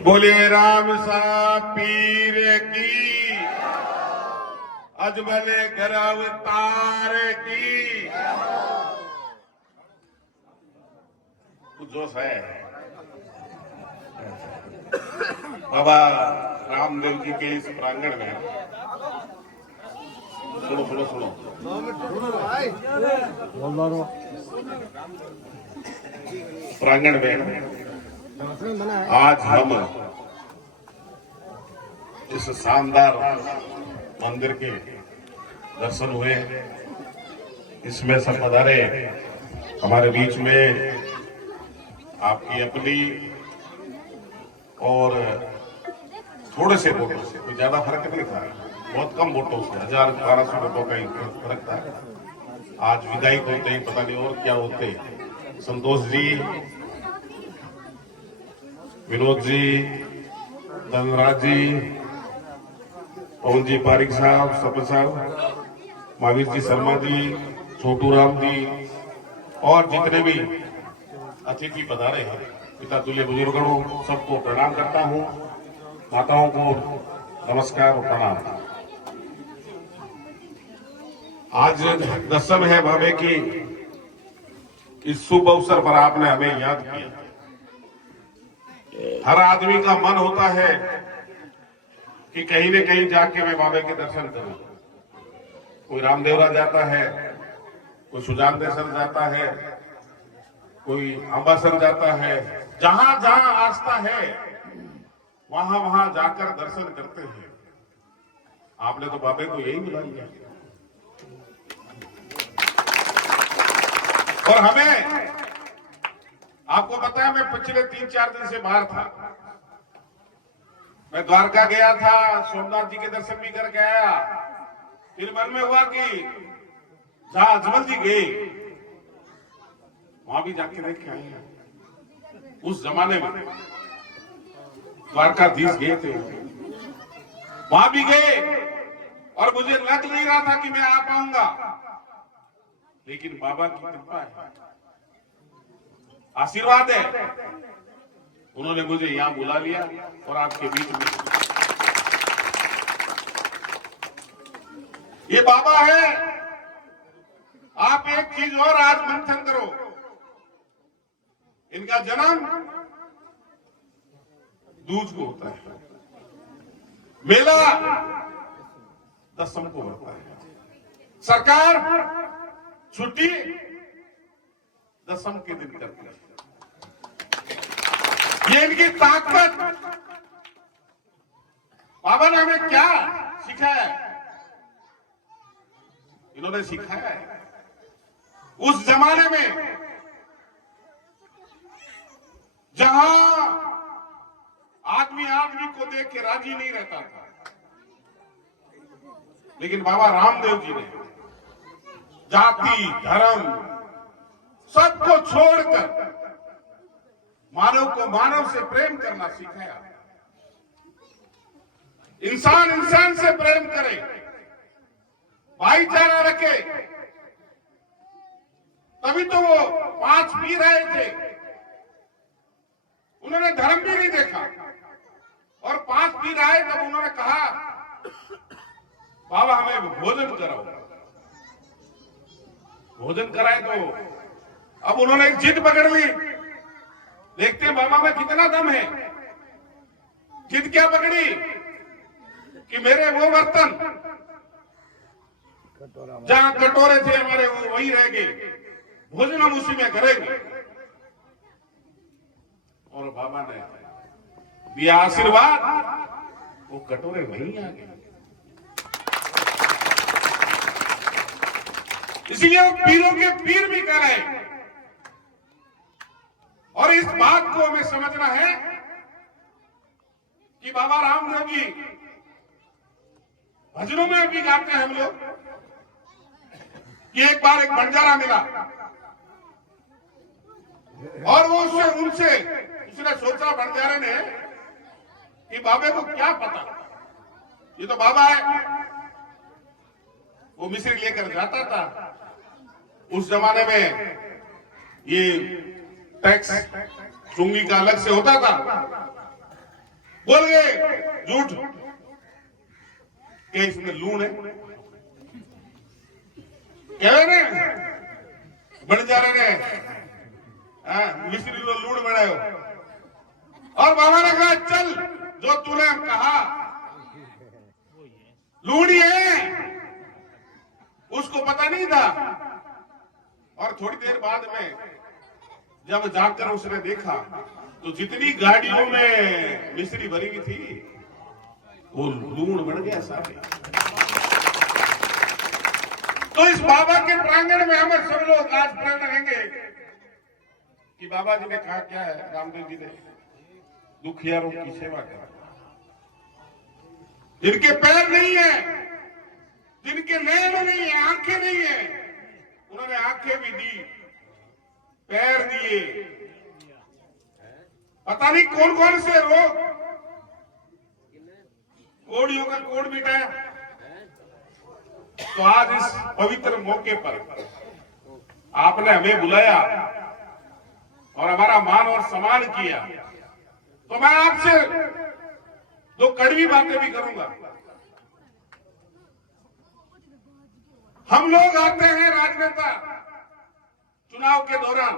बोलिए राम साहब पीर की, अजमल घर अवतार की। कुछ जोश है। बाबा रामदेव जी के इस प्रांगण में सुनो सुनो सुनो प्रांगण में आज हम इस शानदार मंदिर के दर्शन हुए। इसमें सब पधारे। हमारे बीच में आपकी अपनी और थोड़े से वोटों से, कोई ज्यादा फर्क नहीं था, बहुत कम वोटों से, 1000-1200 वोटों का ही फर्क था। आज विधायक होते ही पता नहीं और क्या होते। संतोष जी, विनोद जी, धनराज जी, पवन जी पारिक साहब, सपन साहब, महावीर जी शर्मा जी, छोटू राम जी और जितने भी अतिथि पधारे हैं, पिता तुल्य बुजुर्गों, सबको प्रणाम करता हूं। माताओं को नमस्कार और प्रणाम। आज दसम है बाबे की। इस शुभ अवसर पर आपने हमें याद किया। हर आदमी का मन होता है कि कहीं न कहीं जाके मैं बाबे के दर्शन करूं। कोई रामदेवरा जाता है, कोई सुजानदेसर जाता है, कोई अंबासर जाता है। जहां जहां आस्था है वहां वहां जाकर दर्शन करते हैं। आपने तो बाबे को यही बुला लिया। और हमें, आपको पता है, मैं पिछले 3-4 दिन से बाहर था। मैं द्वारका गया था, सोमनाथ जी के दर्शन भी करके आया। फिर मन में हुआ कि जहां अजमल जी गए वहां भी जाके देख के आए। उस जमाने में द्वारकाधीश गए थे, वहां भी गए और मुझे लग नहीं रहा था कि मैं आ पाऊंगा, लेकिन बाबा की कृपा है, आशीर्वाद है। उन्होंने मुझे यहां बुला लिया और आपके बीच में ये बाबा है। आप एक चीज और आज मंथन करो। इनका जन्म दूज को होता है, मेला दसम को होता है, सरकार छुट्टी दसम के दिन करती है। ये इनकी ताकत। बाबा ने हमें क्या सिखाया? इन्होंने सिखाया है उस जमाने में जहां आदमी आदमी को देख के राजी नहीं रहता था, लेकिन बाबा रामदेव जी ने जाति धर्म सबको छोड़कर मानव को मानव से प्रेम करना सिखाया। इंसान इंसान से प्रेम करे, भाईचारा रखे। तभी तो वो 5 पी रहे थे। उन्होंने धर्म भी नहीं देखा और 5 पी रहे तब उन्होंने कहा, बाबा हमें भोजन कराओ। भोजन कराए तो अब उन्होंने एक जिद पकड़ ली। देखते हैं बाबा में कितना दम है। जिद क्या पकड़ी कि मेरे वो बर्तन जहां कटोरे थे हमारे, वो वही रह गए, भोजन हम उसी में करेंगे। और बाबा ने दिया आशीर्वाद, वो कटोरे वहीं आ गए। इसलिए वो पीरों के पीर भी कह रहे हैं। और इस बात को हमें समझना है कि बाबा रामदेव जी भजनों में भी गाते हैं हम लोग कि एक बार एक बंजारा मिला और वो उसने सोचा बंजारे ने कि बाबे को क्या पता, ये तो बाबा है। वो मिश्री लेकर जाता था। उस जमाने में ये टैक्स चुंगी का अलग से होता था। बोल गए झूठ क्या इसमें लूण है, क्या है ना बन जा रहे मिस्त्री तो लूण बनायो। और बाबा ने कहा चल जो तूने कहा लूणी है, उसको पता नहीं था। और थोड़ी देर बाद में जब जाकर उसने देखा तो जितनी गाड़ियों में मिश्री भरी हुई थी वो लूण बन गया सारे। तो इस बाबा के प्रांगण में हम सब लोग आज प्रण रहेंगे कि बाबा जी ने कहा क्या है, रामदेव जी ने दुखियारों की सेवा करा, जिनके पैर नहीं है, जिनके नैन नहीं है, आंखें नहीं है, उन्होंने आंखें भी दी, पैर दिए, पता नहीं कौन कौन से रोग कोड़ियों का कोड़ मिटाया। तो आज इस पवित्र मौके पर आपने हमें बुलाया और हमारा मान और सम्मान किया, तो मैं आपसे दो कड़वी बातें भी करूंगा। हम लोग आते हैं राजनेता चुनाव के दौरान,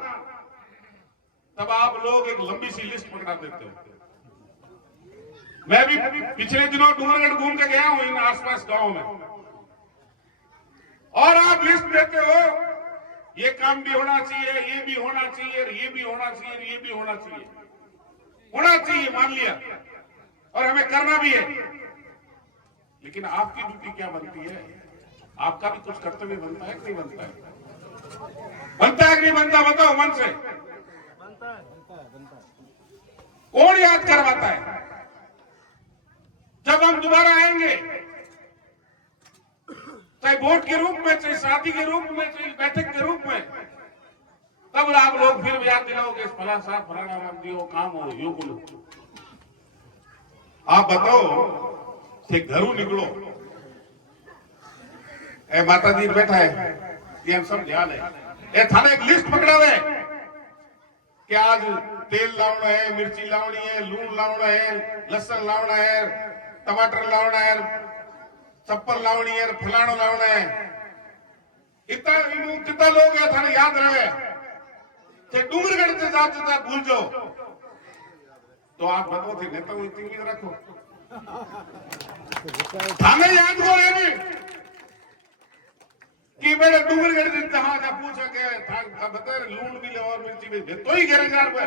तब आप लोग एक लंबी सी लिस्ट पकड़ा देते हो। मैं भी पिछले दिनों डूंगरगढ़ घूम के गया हूं इन आसपास गांव में, और आप लिस्ट देते हो ये काम भी होना चाहिए, ये भी होना चाहिए, ये भी होना चाहिए, ये भी होना चाहिए, होना चाहिए मान लिया और हमें करना भी है। लेकिन आपकी ड्यूटी क्या बनती है? आपका भी कुछ कर्तव्य बनता है कि नहीं बनता है? बनता है कि नहीं बनता? बताओ मन से। कौन याद करवाता है? जब हम दोबारा आएंगे, चाहे वोट के रूप में, चाहे शादी के रूप में, चाहे बैठक के रूप में, तब आप लोग फिर याद दिलाओगे फला साहब फलाना नाम दियो काम हो यो बोलो। आप बताओ थे घरों निकलो, ए माता जी बैठा है ये हम सब ध्यान है, ए थाने एक लिस्ट पकड़ा है कि आज तेल लावना है, मिर्ची लावनी है, लूण लावना है, लहसुन लावना है, टमाटर लावना है, चप्पल लावनी है, फलाणो लावना है। इतना कितना लोग है थाने याद रहे डूंगरगढ़ से जाते भूल जाओ तो आप बताओ थे नेता उम्मीद रखो थाने याद को रहे कि मेरे डूंगरगढ़ से जहां जा पूछा के बता लूण भी ले और मिर्ची भी तो ही 11,000 रुपए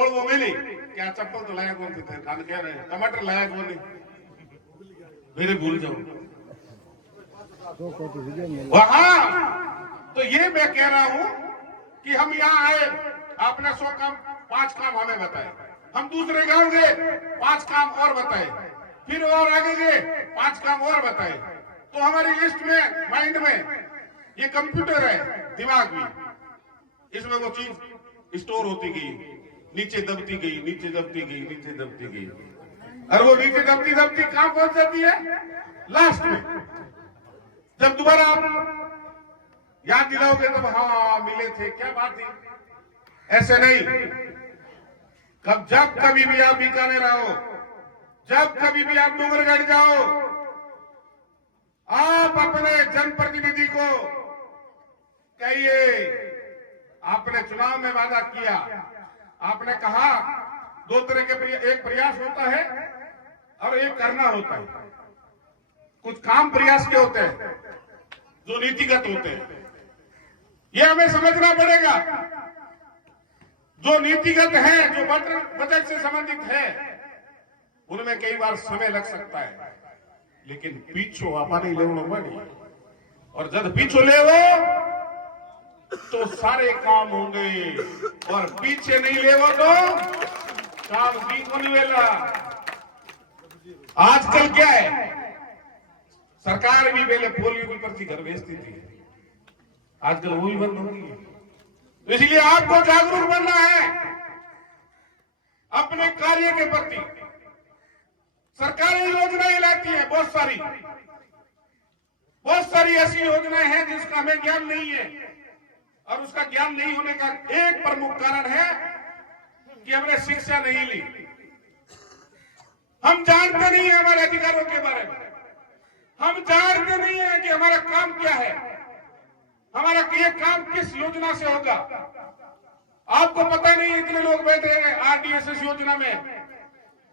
और वो मिली क्या चप्पल तो लाया कौन थे खान कह रहे टमाटर लाया कौन नहीं मेरे भूल जाओ वहां। तो ये मैं कह रहा हूं कि हम यहाँ आए, आपने 100 काम 5 काम हमें बताए, हम दूसरे गांव गए 5 काम और बताए, फिर और आगे गए 5 काम और बताए। तो हमारी लिस्ट में माइंड में ये कंप्यूटर है, दिमाग में, इसमें वो चीज स्टोर होती गई, नीचे दबती गई, नीचे दबती गई, नीचे दबती गई, और वो नीचे दबती दबती कहां पहुंच जाती है? लास्ट में जब दोबारा आप याद दिलाओगे तब हाँ मिले थे, क्या बात थी। ऐसे नहीं, जब कभी भी आप बीकानेर आओ, जब कभी भी आप डूंगरगढ़ जाओ, आप अपने जनप्रतिनिधि को कहिए आपने चुनाव में वादा किया, आपने कहा 2 तरह के एक प्रयास होता है और एक करना होता है। कुछ काम प्रयास के होते हैं जो नीतिगत होते हैं, ये हमें समझना पड़ेगा। जो नीतिगत है, जो बजट से संबंधित है, उनमें कई बार समय लग सकता है, लेकिन पीछो आपा नहीं ले पड़ी, और जब पीछो ले तो सारे काम होंगे, और पीछे नहीं ले तो काम की नहीं वेला। आजकल क्या है, सरकार भी पहले पोलियो की पर्ची घर भेजती थी, आजकल वो भी बंद होगी। तो इसलिए आपको जागरूक बनना है अपने कार्य के प्रति। सरकारी योजनाएं लाती है बहुत सारी ऐसी योजनाएं हैं जिसका हमें ज्ञान नहीं है, और उसका ज्ञान नहीं होने का एक प्रमुख कारण है कि हमने शिक्षा नहीं ली। हम जानते नहीं है हमारे अधिकारों के बारे में, हम जानते नहीं है कि हमारा काम क्या है, हमारा ये काम किस योजना से होगा। आपको पता नहीं है, इतने लोग बैठे हैं आरडीएसएस योजना में,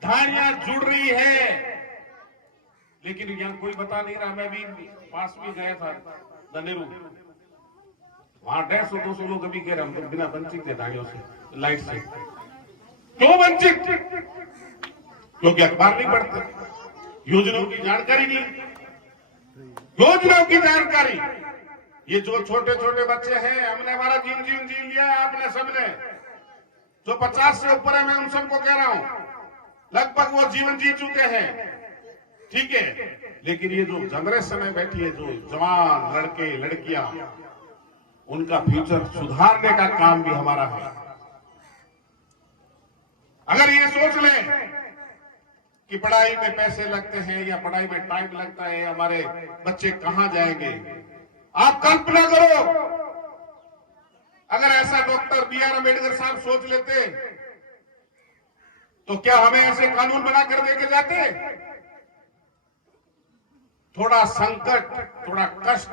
धारियां जुड़ रही है, लेकिन यहाँ कोई बता नहीं रहा। मैं भी पास में गया था दनेरू, वहां 150-200 लोग अभी कह रहे हम बिना वंचित थे धारियों से, लाइट से। क्यों वंचित? क्योंकि अखबार नहीं पढ़ते, योजनाओं की जानकारी नहीं, योजनाओं की जानकारी। ये जो छोटे छोटे बच्चे हैं, हमने हमारा जीवन जी लिया है, आपने सबने। जो 50 से ऊपर है, मैं उन सबको कह रहा हूं, लगभग वो जीवन जी चुके हैं, ठीक है। लेकिन ये जो जनरेशन में बैठी है, जो जवान लड़के लड़कियां, उनका फ्यूचर सुधारने का काम भी हमारा है। अगर ये सोच लें कि पढ़ाई में पैसे लगते हैं या पढ़ाई में टाइम लगता है, हमारे बच्चे कहां जाएंगे, आप कल्पना करो अगर ऐसा डॉक्टर बी.आर. अम्बेडकर साहब सोच लेते तो क्या हमें ऐसे कानून बना कर देके जाते? थोड़ा संकट, थोड़ा कष्ट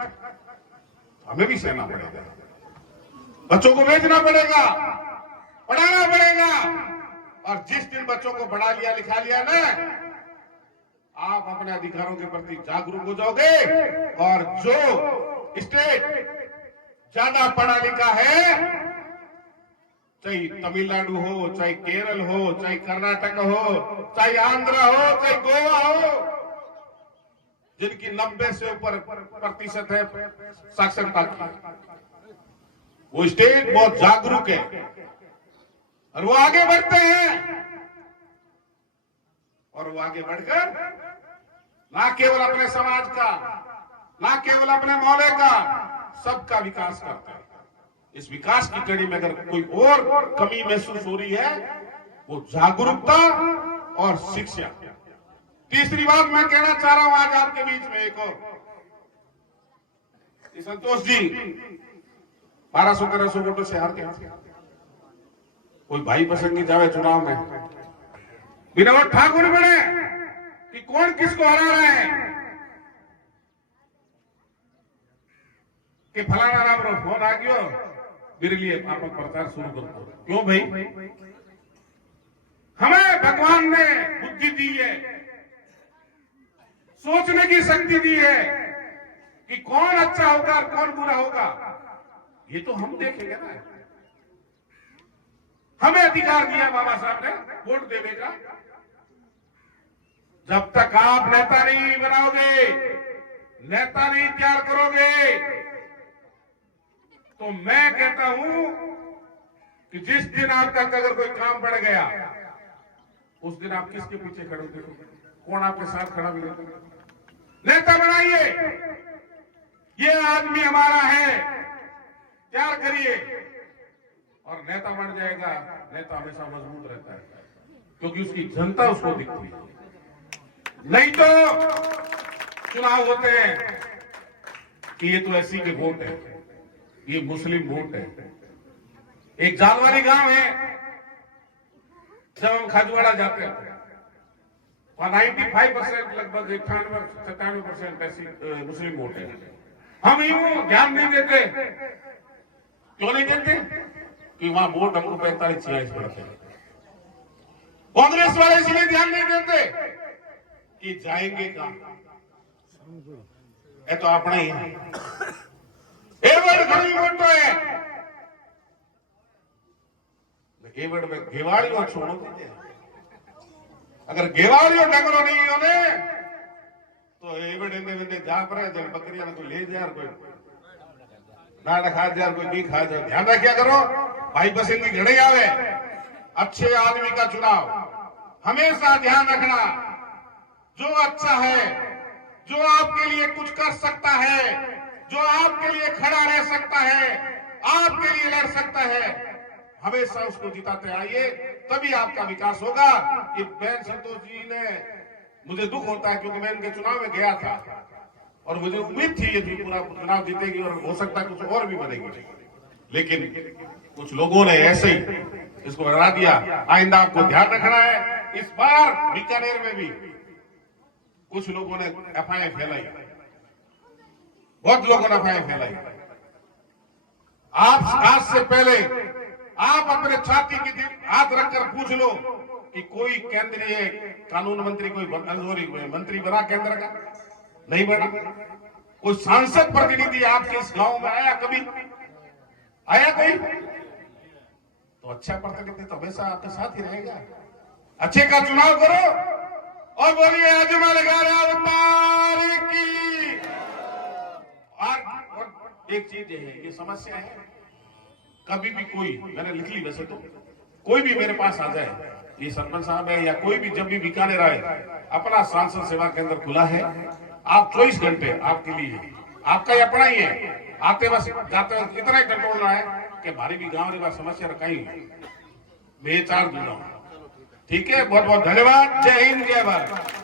हमें भी सहना पड़ेगा, बच्चों को भेजना पड़ेगा, पढ़ाना पड़ेगा। और जिस दिन बच्चों को पढ़ा लिया लिखा लिया ना, आप अपने अधिकारों के प्रति जागरूक हो जाओगे। और जो स्टेट ज्यादा पढ़ा लिखा है, चाहे तमिलनाडु हो, चाहे केरल हो, चाहे कर्नाटक हो, चाहे आंध्र हो, चाहे गोवा हो, जिनकी 90 से ऊपर प्रतिशत है साक्षरता की, वो स्टेट बहुत जागरूक है और वो आगे बढ़ते हैं। और वो आगे बढ़कर ना केवल अपने समाज का, ना केवल अपने मोहल्ले का, सबका विकास करते हैं। इस विकास की कड़ी में अगर कोई और कमी महसूस हो रही है, वो जागरूकता और शिक्षा। तीसरी बात मैं कहना चाह रहा हूं आज आपके बीच में एक और, संतोष जी 1200-1300 वोटों से हार गया। कोई भाई पसंद जावे चुनाव में, बिना वोट ठाकुर बने कि कौन किसको हरा रहा है, कि फलाना नाम रो फोन आ गयो मेरे लिए आप प्रचार शुरू कर दो। क्यों भाई? हमें भगवान ने बुद्धि दी है, सोचने की शक्ति दी है कि कौन अच्छा होगा और कौन बुरा होगा, ये तो हम देखेंगे ना। हमें अधिकार दिया बाबा साहब ने वोट देने का। जब तक आप नेता नहीं बनाओगे, नेता नहीं तैयार करोगे, तो मैं कहता हूं कि जिस दिन आपका अगर कोई काम बढ़ गया, उस दिन आप किसके पीछे खड़े होते? कौन आपके साथ खड़ा मिलेगा? नेता बनाइए, ये आदमी हमारा है, तैयार करिए, और नेता बन जाएगा। नेता हमेशा मजबूत रहता है क्योंकि उसकी जनता उसको दिखती है। नहीं तो चुनाव होते हैं कि ये तो एससी के वोट है, ये मुस्लिम वोट है। एक जालवारी गांव है, जब हम खाजवाड़ा जाते हैं, 95% लगभग 98-97% ऐसी मुस्लिम वोट है। हम यूं ध्यान नहीं देते। क्यों नहीं देते? कि वहां वोट हमको 45-46 पड़ते हैं। कांग्रेस वाले इसलिए ध्यान नहीं देते कि जाएंगे कहां, ये तो अपना ही है। एवड़ घनी वोट है, एवड़ में घेवाड़ियों छोड़ो दीजिए। अगर घेवाड़ियों डंगरो नहीं होने तो एवड़ इंदे जा पर जब बकरियां ने कोई ले जाए, कोई ना खा जाए, कोई नहीं खा जाए। ध्यान रखिया करो, भाई पसंद की घड़े आवे। अच्छे आदमी का चुनाव हमेशा ध्यान रखना, जो अच्छा है, जो आपके लिए कुछ कर सकता है, जो आपके लिए खड़ा रह सकता है, आपके लिए लड़ सकता है, हमेशा उसको जिताते आइए, तभी आपका विकास होगा। कि बहन संतोष जी ने, मुझे दुख होता है क्योंकि मैं इनके चुनाव में गया था और मुझे उम्मीद थी ये पूरा चुनाव जीतेगी और हो सकता है कुछ और भी बनेगी, लेकिन कुछ लोगों ने ऐसे ही इसको हटा दिया। आइंदा आपको ध्यान रखना है, इस बार बीकानेर में भी कुछ लोगों ने एफआईआर फैलाई, बहुत लोगों ने एफआईआर फैलाई। आप आज से पहले आप अपने छाती की हाथ रखकर पूछ लो कि कोई केंद्रीय कानून मंत्री, कोई मंत्री बना केंद्र का? नहीं बना। कोई सांसद प्रतिनिधि आपके इस गांव में आया? कभी आया कोई? तो अच्छा प्रतिनिधि तो हमेशा आपके साथ ही रहेगा। अच्छे का चुनाव करो और बोलिए अजमल अवतार की। और एक चीज है, ये समस्या है, कभी भी कोई, मैंने लिख ली वैसे तो, कोई भी मेरे पास आ जाए, ये सरपंच साहब है या कोई भी, जब भी बीकानेर आए, अपना सांसद सेवा केंद्र खुला है। आप 24 घंटे आपके लिए, आपका ही अपना ही है। आते बस जाते इतना ही कंट्रोल है कि हमारी भी गांव की समस्या रखाई बेचार दूंगा। ठीक है, बहुत बहुत धन्यवाद। जय हिंद, जय भारत।